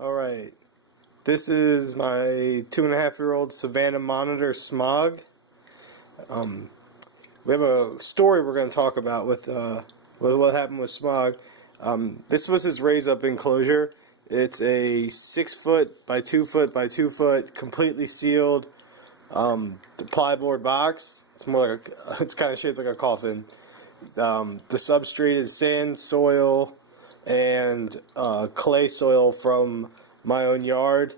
Alright, this is my 2.5-year-old Savannah monitor, Smog. We have a story we're going to talk about with what happened with Smog. This was his raise-up enclosure. It's a 6-foot by 2-foot by 2-foot, completely sealed plyboard box. It's more like it's kind of shaped like a coffin. The substrate is sand, soil, and clay soil from my own yard.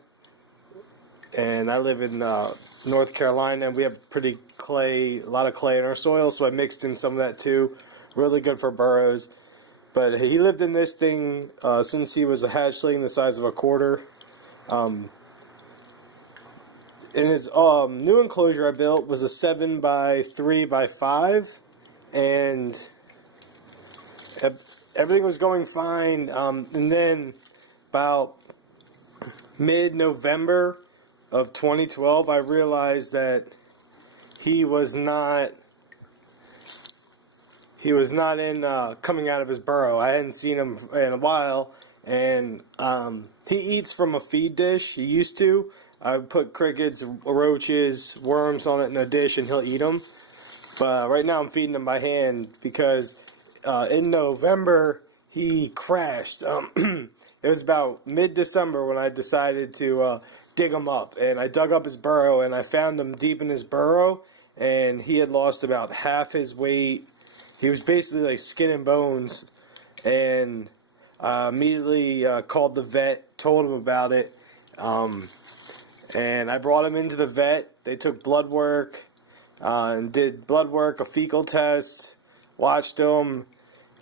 And I live in North Carolina, and we have a lot of clay in our soil, so I mixed in some of that too. Really good for burrows. But he lived in this thing since he was a hatchling the size of a quarter. In his new enclosure I built was a 7 by 3 by 5, and everything was going fine. And then about mid-November of 2012, I realized that he was not in coming out of his burrow. I hadn't seen him in a while, and he eats from a feed dish. He used to. I would put crickets, roaches, worms on it in a dish, and he'll eat them. But right now I'm feeding him by hand because in November he crashed. It was about mid-December when I decided to dig him up, and I dug up his burrow, and I found him deep in his burrow, and he had lost about half his weight. He was basically like skin and bones, and immediately called the vet, told him about it, and I brought him into the vet. They took blood work, and did blood work, a fecal test, watched him,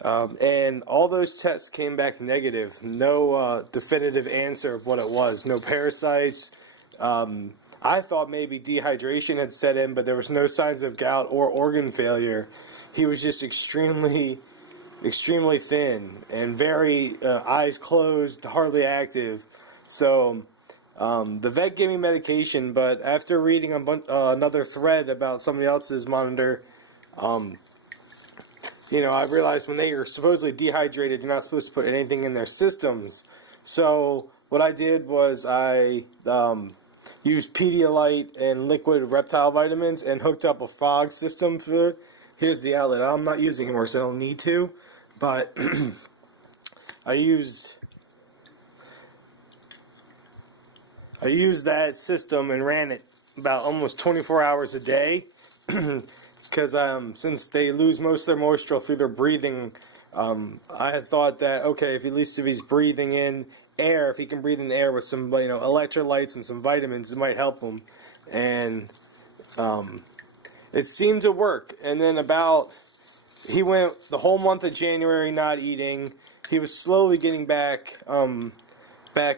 and all those tests came back negative. No definitive answer of what it was. No parasites. I thought maybe dehydration had set in, but there was no signs of gout or organ failure. He was just extremely thin and very eyes closed, hardly active. So the vet gave me medication, but after reading another thread about somebody else's monitor, I realized when they are supposedly dehydrated, you're not supposed to put anything in their systems. So what I did was I used Pedialyte and liquid reptile vitamins and hooked up a fog system for. Here's the outlet. I'm not using it more, so I don't need to. But I used that system and ran it about almost 24 hours a day. Because since they lose most of their moisture through their breathing, I had thought that, okay, if he's breathing in air, if he can breathe in air with some electrolytes and some vitamins, it might help him. And it seemed to work. And then he went the whole month of January not eating. He was slowly getting back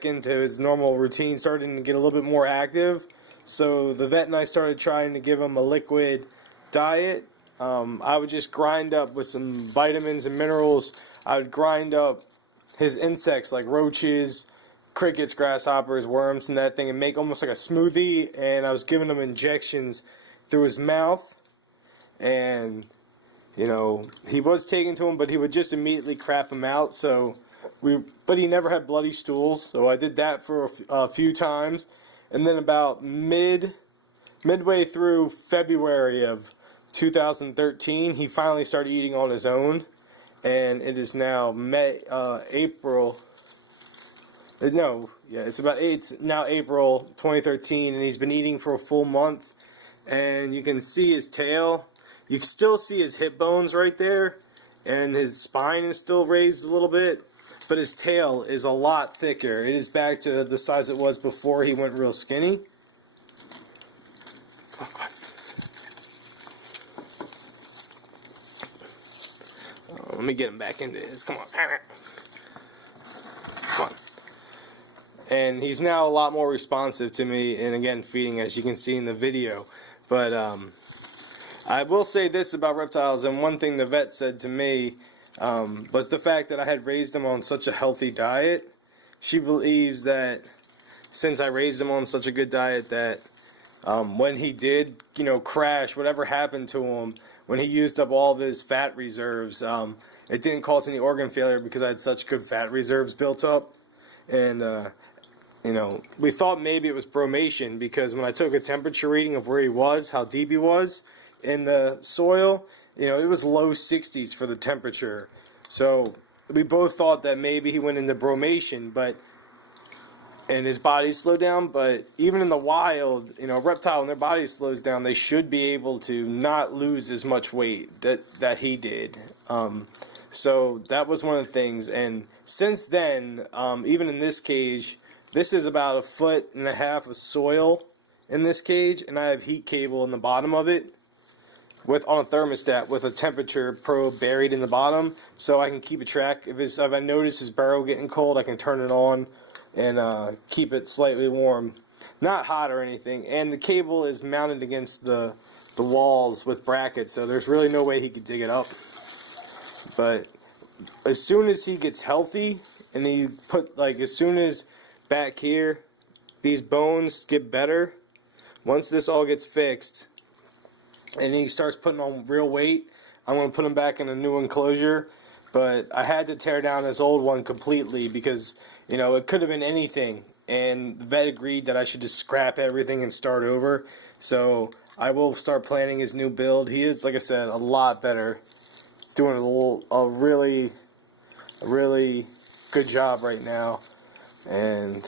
into his normal routine, starting to get a little bit more active. So the vet and I started trying to give him a liquid diet. I would just grind up with some vitamins and minerals. I would grind up his insects like roaches, crickets, grasshoppers, worms, and that thing, and make almost like a smoothie. And I was giving him injections through his mouth, and he was taking to him, but he would just immediately crap him out. But he never had bloody stools, so I did that for a few times, and then about midway through February of 2013, he finally started eating on his own, and it is now April 2013, and he's been eating for a full month. And you can see his tail. You can still see his hip bones right there, and his spine is still raised a little bit, but his tail is a lot thicker. It is back to the size it was before he went real skinny. Let me get him back into his. Come on. Come on. And he's now a lot more responsive to me, and again, feeding, as you can see in the video. But I will say this about reptiles, and one thing the vet said to me was the fact that I had raised him on such a healthy diet. She believes that since I raised him on such a good diet that when he did, crash, whatever happened to him, when he used up all of his fat reserves, it didn't cause any organ failure because I had such good fat reserves built up. And we thought maybe it was bromation, because when I took a temperature reading of where he was, how deep he was in the soil, it was low 60s for the temperature. So we both thought that maybe he went into bromation, and his body slowed down. But even in the wild, a reptile, when their body slows down, they should be able to not lose as much weight that he did. So that was one of the things. And since then, even in this cage, this is about 1.5 feet of soil in this cage, and I have heat cable in the bottom of it on a thermostat with a temperature probe buried in the bottom, so I can keep a track. If I notice his burrow getting cold, I can turn it on and keep it slightly warm, not hot or anything. And the cable is mounted against the walls with brackets, so there's really no way he could dig it up. But as soon as he gets healthy, and as soon as back here these bones get better, once this all gets fixed and he starts putting on real weight, I'm going to put him back in a new enclosure. But I had to tear down this old one completely because, it could have been anything. And the vet agreed that I should just scrap everything and start over. So I will start planning his new build. He is, like I said, a lot better. He's doing a really good job right now. And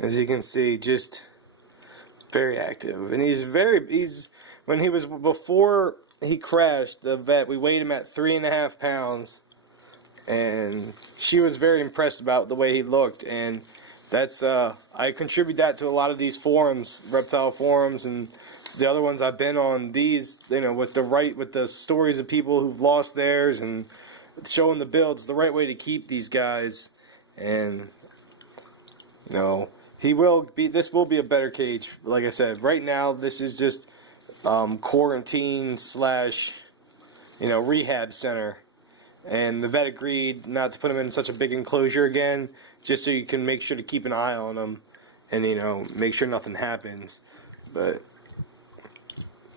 as you can see, just very active. And before he crashed, the vet, we weighed him at 3.5 pounds, and she was very impressed about the way he looked. And that's I contribute that to a lot of these forums, reptile forums, and the other ones I've been on. These, with the stories of people who've lost theirs and showing the builds, the right way to keep these guys. And this will be a better cage. Like I said, right now this is just quarantine / rehab center. And the vet agreed not to put him in such a big enclosure again, just so you can make sure to keep an eye on him and, make sure nothing happens. But,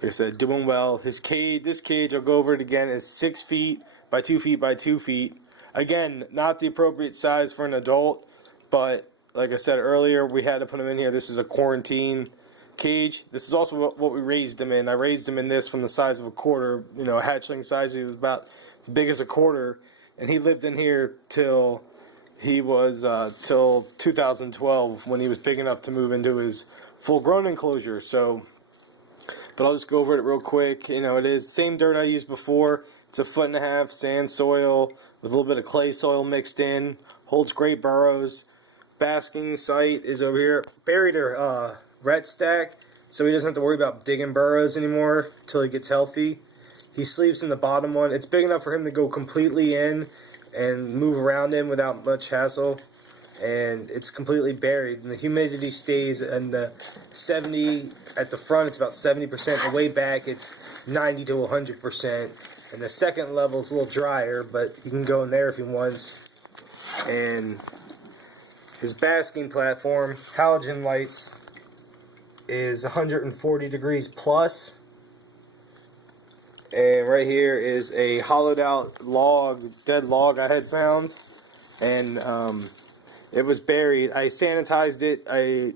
like I said, doing well. This cage, I'll go over it again, is 6 feet by 2 feet by 2 feet. Again, not the appropriate size for an adult, but like I said earlier, we had to put him in here. This is a quarantine cage. This is also what we raised him in. I raised him in this from the size of a quarter, a hatchling size. He was about as big as a quarter, and he lived in here till 2012, when he was big enough to move into his full-grown enclosure. So, but I'll just go over it real quick. It is same dirt I used before. It's 1.5 feet sand soil with a little bit of clay soil mixed in. Holds great burrows. Basking site is over here. Buried her rat stack, so he doesn't have to worry about digging burrows anymore until he gets healthy. He sleeps in the bottom one. It's big enough for him to go completely in and move around in without much hassle. And it's completely buried. And the humidity stays in the 70 at the front. It's about 70%. The way back, it's 90 to 100%. And the second level is a little drier, but he can go in there if he wants. And his basking platform, halogen lights, is 140 degrees plus. And right here is a hollowed out dead log I had found. And it was buried. I sanitized it. I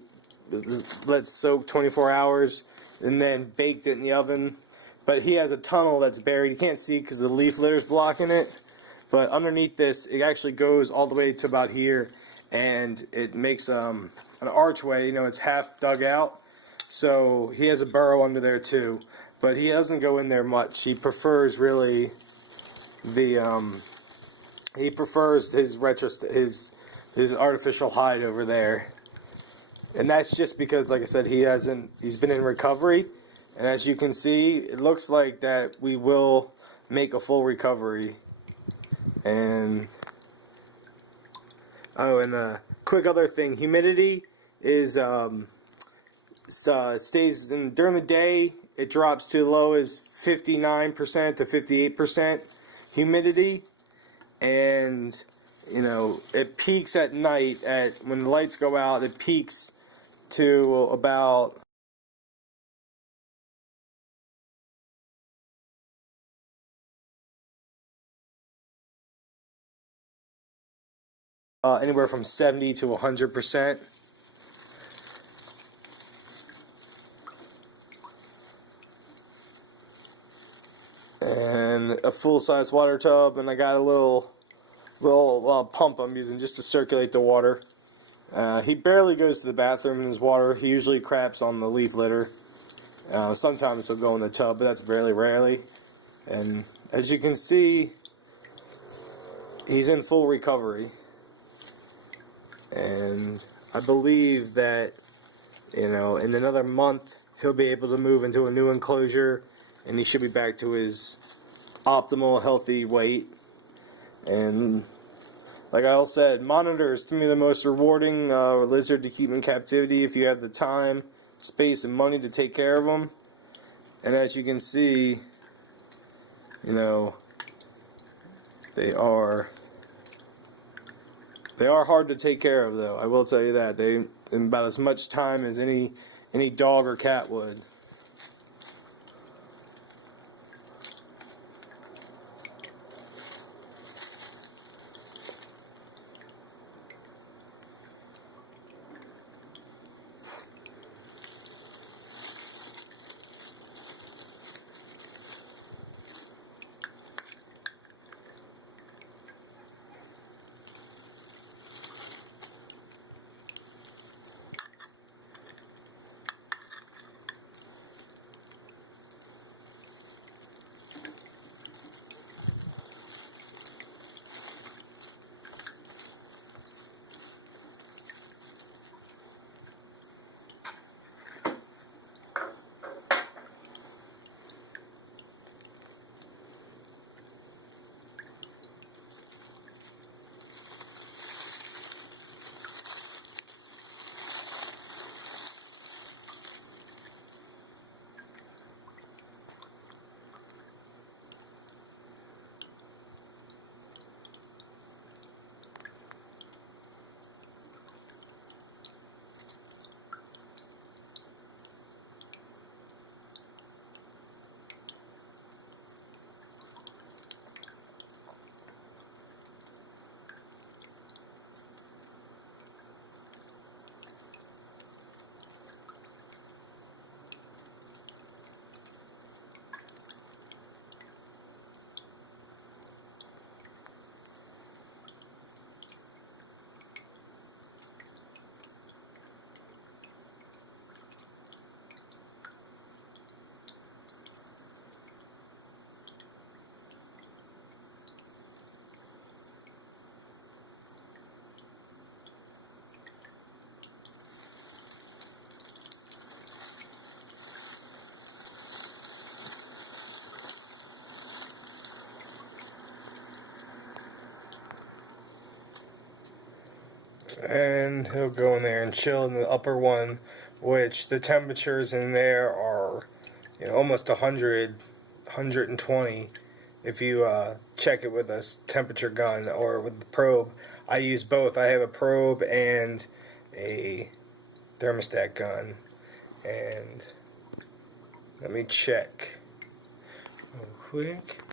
let it soak 24 hours and then baked it in the oven. But he has a tunnel that's buried. You can't see because the leaf litter's blocking it. But underneath this, it actually goes all the way to about here. And it makes an archway. It's half dug out. So he has a burrow under there too. But he doesn't go in there much. He prefers really his artificial hide over there. And that's just because, like I said, he's been in recovery. And as you can see, it looks like that we will make a full recovery. And and a quick other thing, humidity is stays during the day. It drops to low as 59% to 58% humidity, and it peaks at night when the lights go out. It peaks to about anywhere from 70 to 100%. And a full-size water tub, and I got a little pump I'm using just to circulate the water. He barely goes to the bathroom in his water. He usually craps on the leaf litter. Sometimes he'll go in the tub, but that's very rarely. And as you can see, he's in full recovery. And I believe that, in another month, he'll be able to move into a new enclosure, and he should be back to his optimal, healthy weight. And like I said, monitor is to me the most rewarding lizard to keep in captivity if you have the time, space, and money to take care of them. And as you can see, they are hard to take care of, though. I will tell you that. They in about as much time as any dog or cat would. And he'll go in there and chill in the upper one, which the temperatures in there are almost 100, 120 if you check it with a temperature gun or with the probe. I use both. I have a probe and a thermostat gun. And let me check real quick.